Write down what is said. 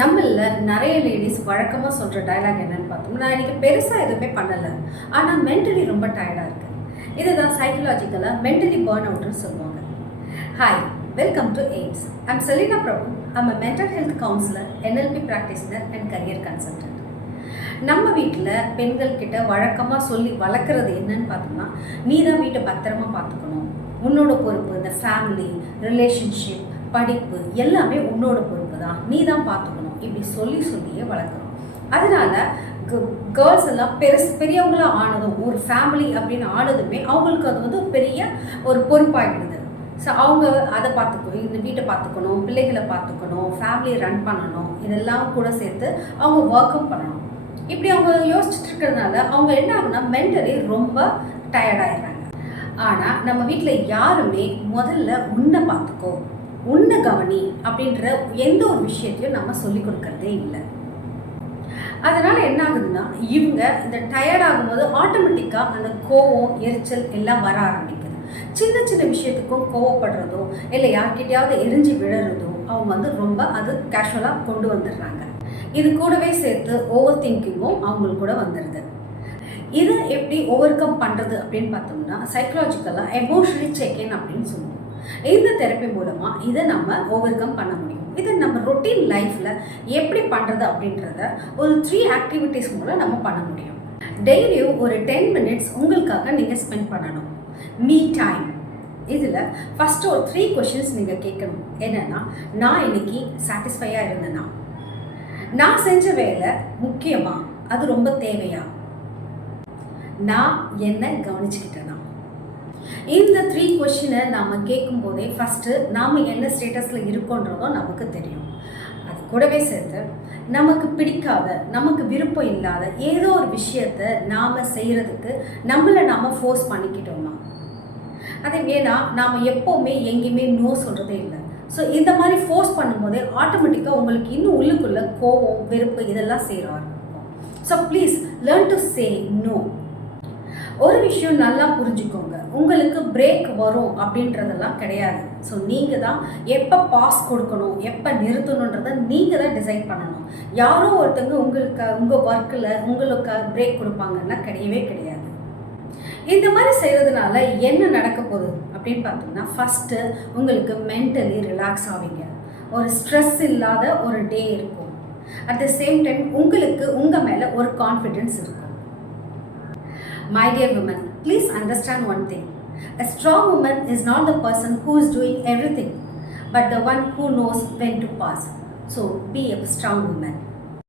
நம்மள நிறைய லேடிஸ் வழக்கமாக சொல்கிற டயலாக் என்னன்னு பார்த்தோம், நான் இன்றைக்கி பெருசாக எதுவுமே பண்ணலை, ஆனால் மென்டலி ரொம்ப டயர்டாக இருக்குது. இதுதான் சைக்கலாஜிக்கலாக மென்டலி பர்ன் அவுட்னு சொல்லுவாங்க. Hi, welcome to AIMS. I'm Selina Prabhu. I'm a mental health counsellor, NLP practitioner and career consultant. நம்ம வீட்டில் பெண்கள் கிட்ட வழக்கமாக சொல்லி வளர்க்குறது என்னன்னு பார்த்தோம்னா, நீ தான் வீட்டை பத்திரமா பார்த்துக்கணும், உன்னோட பொறுப்பு, இந்த ஃபேமிலி ரிலேஷன்ஷிப் படிப்பு எல்லாமே உன்னோட பொறுப்பு தான், நீ தான் பார்த்துக்கணும், இப்படி சொல்லியே வளர்க்குறோம். அதனால் கேர்ள்ஸ் எல்லாம் பெரியவங்களாக ஆனதும், ஒரு ஃபேமிலி அப்படின்னு ஆனதுமே அவங்களுக்கு அது வந்து பெரிய ஒரு பொறுப்பாகிடுது. ஸோ அவங்க அதை பார்த்துக்கணும், இந்த வீட்டை பார்த்துக்கணும், பிள்ளைகளை பார்த்துக்கணும், ஃபேமிலியை ரன் பண்ணணும், இதெல்லாம் கூட சேர்த்து அவங்க ஒர்க்கும் பண்ணணும். இப்படி அவங்க யோசிச்சுட்டு இருக்கிறதுனால அவங்க என்ன ஆகுனா மென்டலி ரொம்ப டயர்டாயிடுறாங்க. ஆனால் நம்ம வீட்டில் யாருமே முதல்ல உன்னை பார்த்துக்கோ, உன்னை கவனி அப்படின்ற எந்த ஒரு விஷயத்தையும் நம்ம சொல்லிக் கொடுக்கறதே இல்லை. அதனால் என்ன ஆகுதுன்னா, இவங்க இந்த டயர்ட் ஆகும்போது ஆட்டோமேட்டிக்காக அந்த கோவம், எரிச்சல் எல்லாம் வர ஆரம்பிக்குது. சின்ன சின்ன விஷயத்துக்கும் கோவப்படுறதோ இல்லை யார்கிட்டையாவது எரிஞ்சு விழுறதோ அவங்க வந்து ரொம்ப அது கேஷுவலாக கொண்டு வந்துடுறாங்க. இது கூடவே சேர்த்து ஓவர் திங்கிங்கும் அவங்களுக்கு கூட வந்துடுது. இதை எப்படி ஓவர் கம் பண்ணுறது அப்படின்னு பார்த்தோம்னா, சைக்கலாஜிக்கலாக எமோஷனலி செக்இன் அப்படின்னு சொல்லுவோம். இந்த தெரப்பி மூலமாக இதை நம்ம ஓவர் கம் பண்ண முடியும். இதை நம்ம ரொட்டீன் லைஃப்பில் எப்படி பண்ணுறது அப்படின்றத ஒரு 3 ஆக்டிவிட்டீஸ் மூலம் நம்ம பண்ண முடியும். டெய்லியும் ஒரு 10 மினிட்ஸ் உங்களுக்காக நீங்கள் ஸ்பெண்ட் பண்ணணும். Me time. இதில் ஃபஸ்ட்டு ஒரு 3 கொஷின்ஸ் நீங்கள் கேட்கணும். என்னென்னா, நான் இன்னைக்கு சாட்டிஸ்ஃபையாக இருந்தேன்னா, நான் செஞ்ச வேலை முக்கியமா, அது ரொம்ப தேவையா, நான் என்ன கவனிச்சுக்கிட்டேன்னா. இந்த 3 கொஷினை நாம் கேட்கும்போதே ஃபஸ்ட்டு நாம் என்ன ஸ்டேட்டஸில் இருக்கோன்றதோ நமக்கு தெரியும். அது கூடவே சேர்த்து நமக்கு பிடிக்காத, நமக்கு விருப்பம் இல்லாத ஏதோ ஒரு விஷயத்தை நாம் செய்கிறதுக்கு நம்மளை நாம் ஃபோர்ஸ் பண்ணிக்கிட்டோம்னா, அது ஏன்னா நாம் எப்போவுமே எங்கேயுமே நோ சொல்கிறதே இல்லை. ஸோ இந்த மாதிரி ஃபோர்ஸ் பண்ணும்போதே ஆட்டோமேட்டிக்காக உங்களுக்கு இன்னும் உள்ளுக்குள்ளே கோவம், வெறுப்பு இதெல்லாம் சேர ஆரம்பிக்கும். So please learn to say no. ஒரு விஷயம் நல்லா புரிஞ்சுக்கோங்க, உங்களுக்கு பிரேக் வரும் அப்படின்றதெல்லாம் கிடையாது. ஸோ நீங்கள் தான் எப்போ பாஸ் கொடுக்கணும், எப்போ நிறுத்தணுன்றதை நீங்கள் தான் டிசைட் பண்ணணும். யாரோ ஒருத்தங்க உங்கள் ஒர்க்கில் உங்களுக்கு பிரேக் கொடுப்பாங்கன்னா கிடையவே கிடையாது. இந்த மாதிரி செய்கிறதுனால என்ன நடக்க போகுது அப்படின்னு பார்த்தோம்னா, ஃபஸ்ட்டு உங்களுக்கு மென்டலி ரிலாக்ஸ் ஆவீங்க, ஒரு ஸ்ட்ரெஸ் இல்லாத ஒரு டே இருக்கும். அட் த சேம் டைம் உங்களுக்கு உங்கள் மேலே ஒரு கான்ஃபிடென்ஸ் இருக்கும். My dear women, please understand one thing. A strong woman is not the person who is doing everything, but the one who knows when to pause. So be a strong woman.